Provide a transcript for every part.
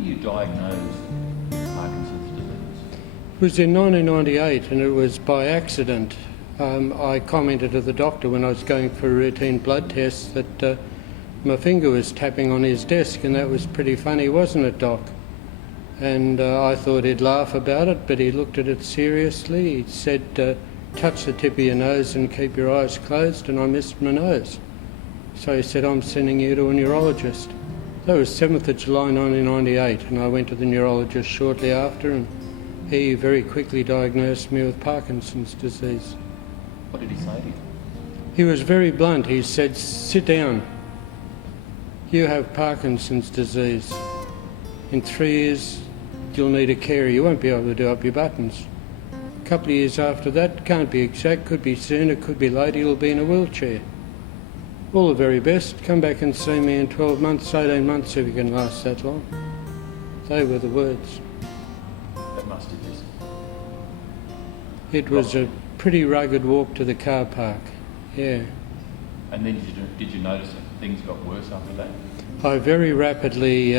were you diagnosed with Parkinson's disease? It was in 1998 and it was by accident. I commented to the doctor when I was going for a routine blood test that my finger was tapping on his desk, and that was pretty funny, wasn't it, Doc? And I thought he'd laugh about it, but he looked at it seriously. He said, touch the tip of your nose and keep your eyes closed, and I missed my nose. So he said, I'm sending you to a neurologist. That was 7th of July 1998, and I went to the neurologist shortly after, and he very quickly diagnosed me with Parkinson's disease. What did he say to you? He was very blunt. He said, sit down. You have Parkinson's disease. In 3 years, you'll need a carer. You won't be able to do up your buttons. A couple of years after that, can't be exact, could be sooner, could be later, you'll be in a wheelchair. All the very best. Come back and see me in 12 months, 18 months if you can last that long. They were the words. That must have just... It was a pretty rugged walk to the car park, yeah. And then did you notice that things got worse after that? I very rapidly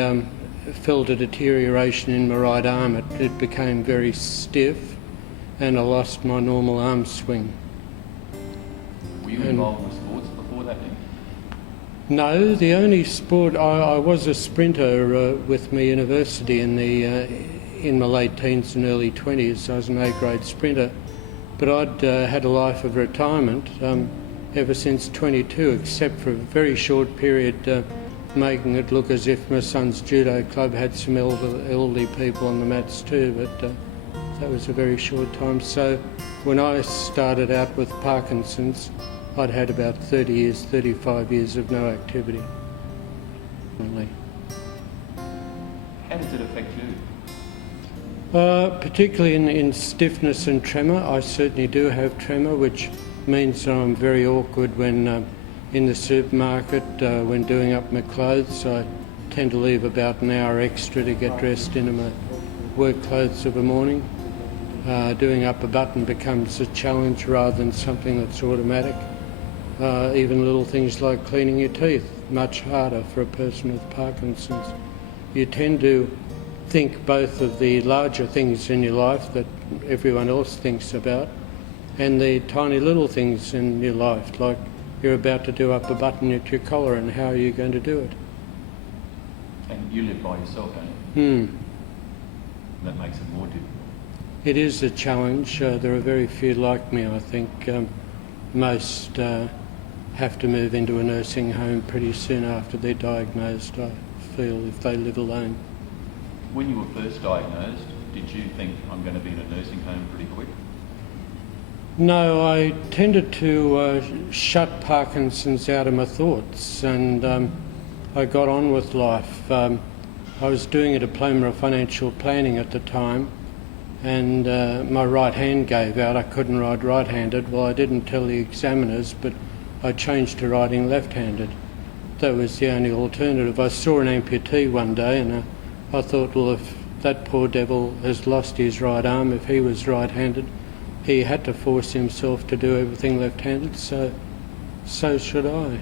felt a deterioration in my right arm. It became very stiff and I lost my normal arm swing. Were you involved with sports before that then? No, the only sport, I was a sprinter with my university in my late teens and early 20s. I was an A-grade sprinter, but I'd had a life of retirement ever since 22, except for a very short period making it look as if my son's judo club had some elderly people on the mats too, but that was a very short time. So when I started out with Parkinson's, I'd had about 30 years, 35 years of no activity. How does it affect you? Particularly in stiffness and tremor. I certainly do have tremor, which means that I'm very awkward when in the supermarket, when doing up my clothes. I tend to leave about an hour extra to get dressed into my work clothes of a morning. Doing up a button becomes a challenge rather than something that's automatic. Even little things like cleaning your teeth, much harder for a person with Parkinson's. You tend to think both of the larger things in your life that everyone else thinks about and the tiny little things in your life, like you're about to do up a button at your collar and how are you going to do it? And you live by yourself, don't you? That makes it more difficult. It is a challenge. There are very few like me, I think. Most have to move into a nursing home pretty soon after they're diagnosed, I feel, if they live alone. When you were first diagnosed, did you think I'm going to be in a nursing home pretty quick? No, I tended to shut Parkinson's out of my thoughts, and I got on with life. I was doing a diploma of financial planning at the time, and my right hand gave out. I couldn't write right-handed. Well, I didn't tell the examiners, but I changed to writing left-handed. That was the only alternative. I saw an amputee one day, and I thought, well, if that poor devil has lost his right arm, if he was right-handed, he had to force himself to do everything left-handed, so should I.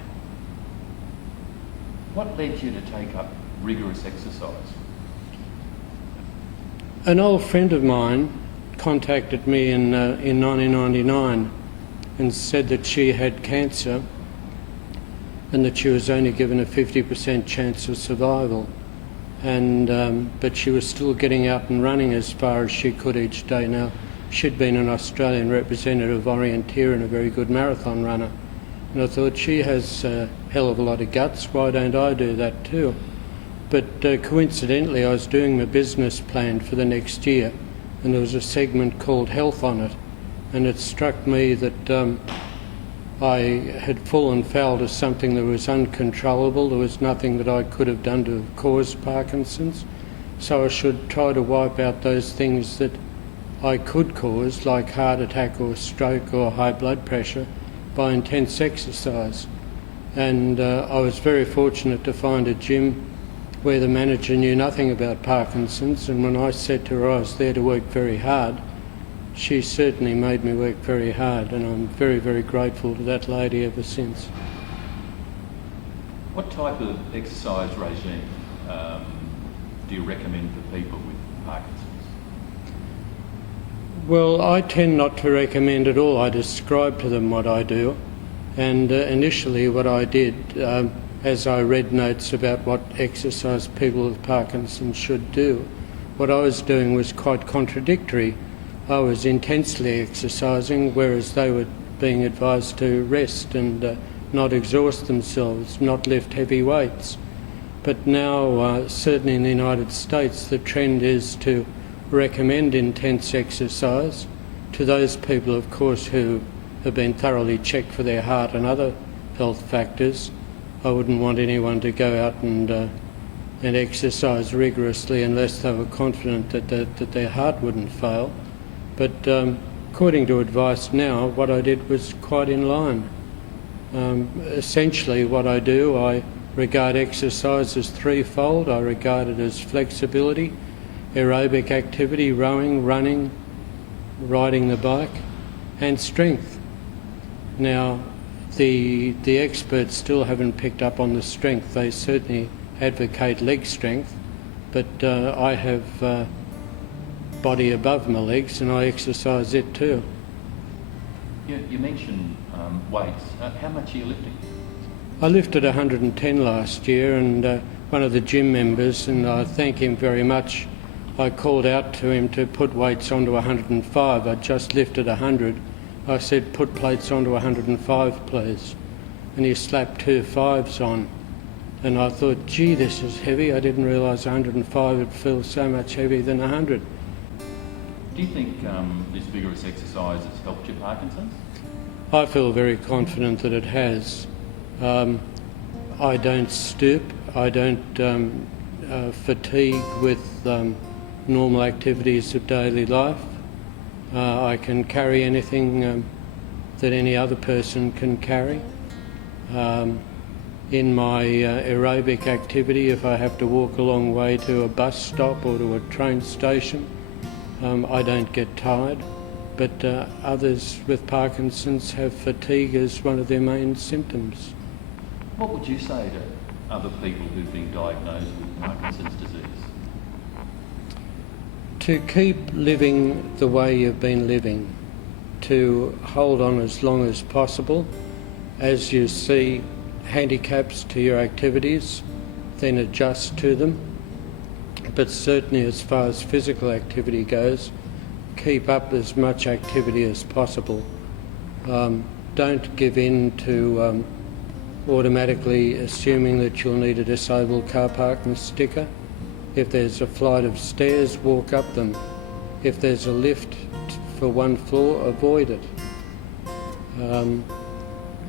What led you to take up rigorous exercise? An old friend of mine contacted me in 1999 and said that she had cancer and that she was only given a 50% chance of survival. But she was still getting out and running as far as she could each day. Now, she'd been an Australian representative orienteer and a very good marathon runner. And I thought, she has a hell of a lot of guts, why don't I do that too? But coincidentally, I was doing my business plan for the next year, and there was a segment called Health on it. And it struck me that I had fallen foul to something that was uncontrollable. There was nothing that I could have done to cause Parkinson's. So I should try to wipe out those things that I could cause, like heart attack or stroke or high blood pressure, by intense exercise. And I was very fortunate to find a gym where the manager knew nothing about Parkinson's, and when I said to her I was there to work very hard, she certainly made me work very hard, and I'm very, very grateful to that lady ever since. What type of exercise regime do you recommend for people with Parkinson's? Well, I tend not to recommend at all. I describe to them what I do. And initially what I did, as I read notes about what exercise people with Parkinson's should do, what I was doing was quite contradictory. I was intensely exercising, whereas they were being advised to rest and not exhaust themselves, not lift heavy weights. But now, certainly in the United States, the trend is to recommend intense exercise to those people, of course, who have been thoroughly checked for their heart and other health factors. I wouldn't want anyone to go out and exercise rigorously unless they were confident that their heart wouldn't fail. But according to advice now, what I did was quite in line. Essentially what I do, I regard exercise as threefold. I regard it as flexibility, aerobic activity, rowing, running, riding the bike, and strength. Now, the experts still haven't picked up on the strength. They certainly advocate leg strength, but I have body above my legs and I exercise it too. You mentioned weights. How much are you lifting? I lifted 110 last year, and one of the gym members, and I thank him very much, I called out to him to put weights onto 105. I just lifted 100. I said, put plates onto 105, please. And he slapped 2 5s on. And I thought, gee, this is heavy. I didn't realise 105 would feel so much heavier than 100. Do you think this vigorous exercise has helped your Parkinson's? I feel very confident that it has. I don't stoop. I don't fatigue with normal activities of daily life. I can carry anything that any other person can carry. In my aerobic activity, if I have to walk a long way to a bus stop or to a train station, I don't get tired. But others with Parkinson's have fatigue as one of their main symptoms. What would you say to other people who've been diagnosed with Parkinson's disease? To keep living the way you've been living, to hold on as long as possible. As you see handicaps to your activities, then adjust to them. But certainly as far as physical activity goes, keep up as much activity as possible. Don't give in to automatically assuming that you'll need a disabled car parking sticker. If there's a flight of stairs, walk up them. If there's a lift for one floor, avoid it.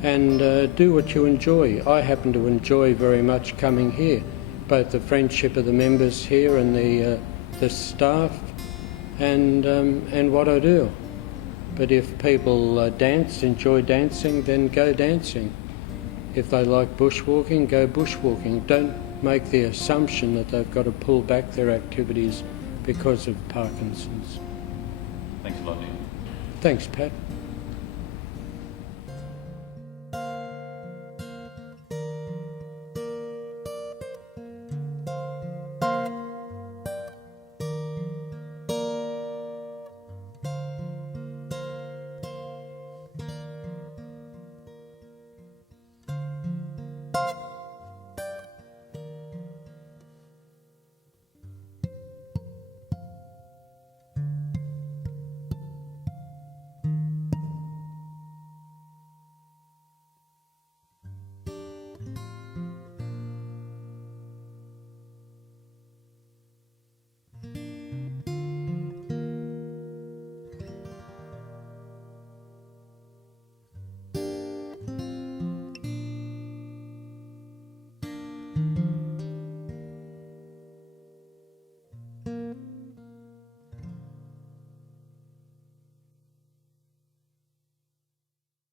And do what you enjoy. I happen to enjoy very much coming here, both the friendship of the members here and the staff, and what I do. But if people enjoy dancing, then go dancing. If they like bushwalking, go bushwalking. Don't make the assumption that they've got to pull back their activities because of Parkinson's. Thanks a lot, Neil. Thanks, Pat.